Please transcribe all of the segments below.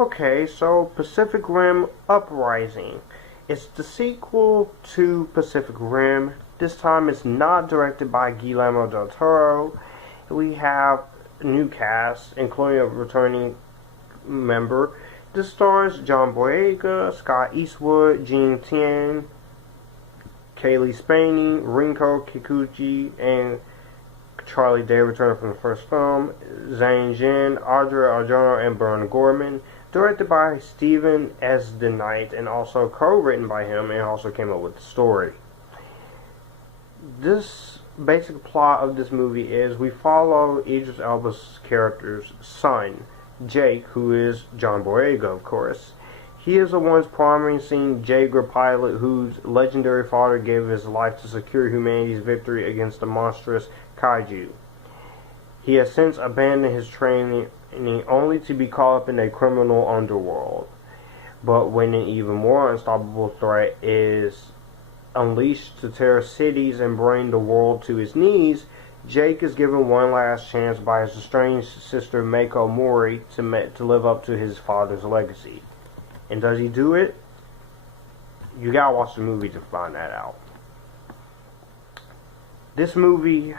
Okay, so Pacific Rim Uprising. It's the sequel to Pacific Rim. This time it's not directed by Guillermo del Toro. We have a new cast, including a returning member. This stars John Boyega, Scott Eastwood, Jing, Tian, Cailee, Spaeny, Rinko, Kikuchi, and Charlie Day returning from the first film. Zhang, Adria, Arjona, and Gorman. Directed by Stephen S. DeKnight and also co-written by him, and also came up with the story. This basic plot of this movie is we follow Idris Elba's character's son, Jake, who is John Boyega, of course. He is a once promising Jaeger pilot whose legendary father gave his life to secure humanity's victory against the monstrous kaiju. He has since abandoned his training only to be caught up in a criminal underworld. But when an even more unstoppable threat is unleashed to tear cities and bring the world to his knees, Jake is given one last chance by his estranged sister Mako Mori to live up to his father's legacy. And does he do it? You gotta watch the movie to find that out. This movie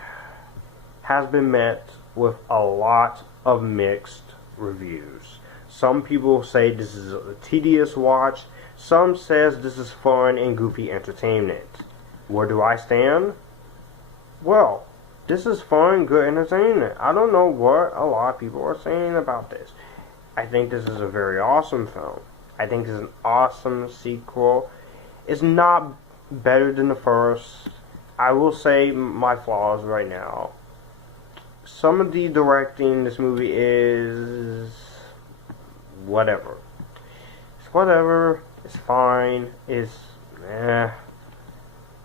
has been met with a lot of mixed reviews. Some people say this is a tedious watch. Some says this is fun and goofy entertainment. Where do I stand? Well, this is fun, good entertainment. I don't know what a lot of people are saying about this. I think this is a very awesome film. I think it's an awesome sequel. It's not better than the first. I will say my flaws right now. Some of the directing in this movie is whatever. It's whatever. It's fine. It's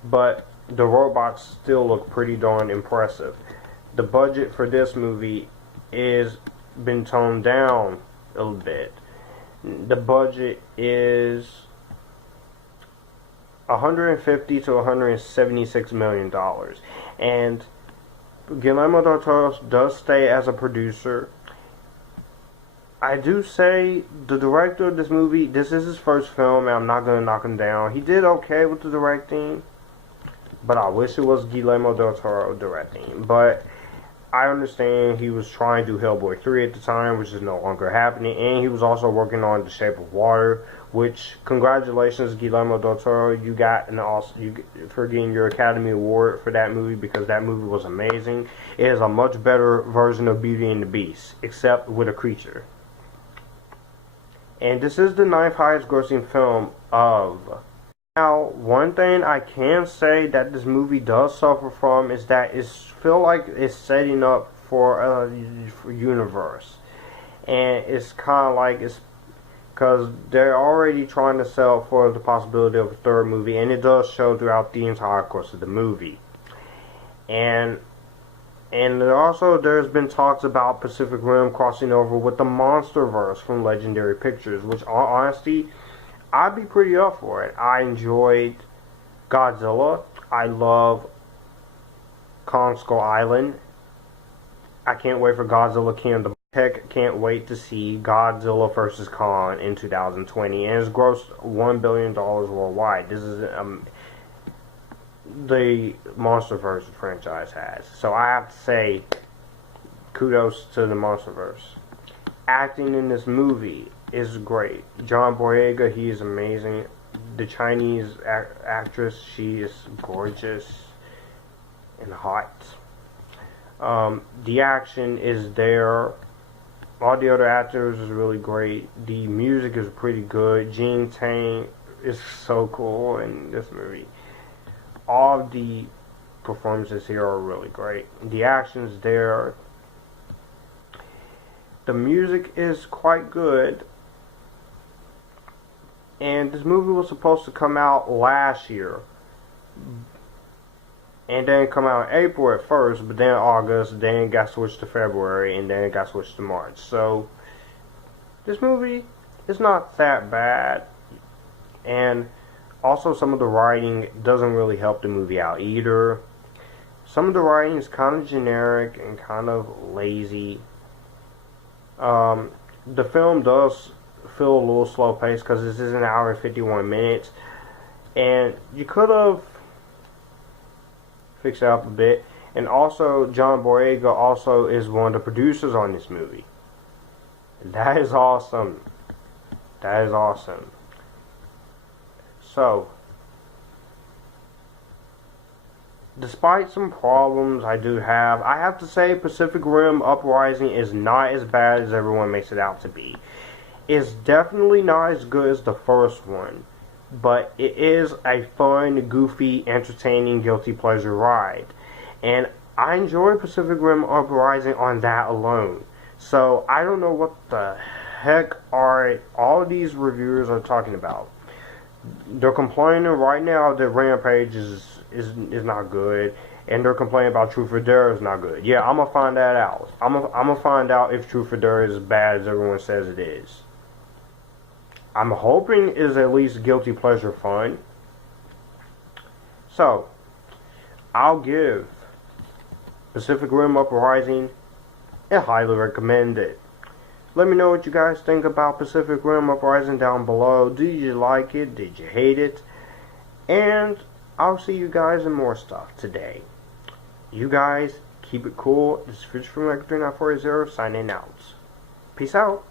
but the robots still look pretty darn impressive. The budget for this movie is been toned down a little bit. The budget is $150 to $176 million, and Guillermo del Toro does stay as a producer. I do say the director of this movie, this is his first film, and I'm not going to knock him down. He did okay with the directing, but I wish it was Guillermo del Toro directing. But I understand he was trying to do Hellboy 3 at the time, which is no longer happening, and he was also working on The Shape of Water, which, congratulations, Guillermo del Toro, you got for getting your Academy Award for that movie, because that movie was amazing. It is a much better version of Beauty and the Beast, except with a creature. And this is the 9th highest grossing film of. Now, one thing I can say that this movie does suffer from is that it feel like it's setting up for a universe, and it's kind of like it's because they're already trying to sell for the possibility of a third movie, and it does show throughout the entire course of the movie. And also there's been talks about Pacific Rim crossing over with the MonsterVerse from Legendary Pictures, which honestly, I'd be pretty up for it. I enjoyed Godzilla. I love Kong Skull Island. I can't wait for Godzilla King of the Heck, can't wait to see Godzilla vs. Kong in 2020. And it's grossed $1 billion worldwide. This is the MonsterVerse franchise has. So I have to say, kudos to the MonsterVerse. Acting in this movie is great. John Boyega, he is amazing. The Chinese actress, she is gorgeous and hot. The action is there. All the other actors is really great. The music is pretty good. Jing Tang is so cool in this movie. All of the performances here are really great. The action's there. The music is quite good. And this movie was supposed to come out last year. And then come out in April at first, but then August, then it got switched to February, and then it got switched to March. So, this movie is not that bad. And also some of the writing doesn't really help the movie out either. Some of the writing is kind of generic and kind of lazy. The film does feel a little slow paced because this is an hour and 51 minutes. And you could have fixed it up a bit. And also, John Boyega also is one of the producers on this movie. That is awesome. That is awesome. So, despite some problems I do have, I have to say Pacific Rim Uprising is not as bad as everyone makes it out to be. It's definitely not as good as the first one, but it is a fun, goofy, entertaining, guilty pleasure ride. And I enjoy Pacific Rim Uprising on that alone. So I don't know what the heck are all these reviewers are talking about. They're complaining right now that Rampage is not good, and they're complaining about Truth or Dare is not good. Yeah, I'm gonna find that out. I'm gonna find out if Truth or Dare is as bad as everyone says it is. I'm hoping it is at least guilty pleasure fun. So, I'll give Pacific Rim Uprising I highly recommend it. Let me know what you guys think about Pacific Rim Uprising down below. Did you like it? Did you hate it? And I'll see you guys in more stuff today. You guys keep it cool. This is Future from Like 3940 signing out. Peace out.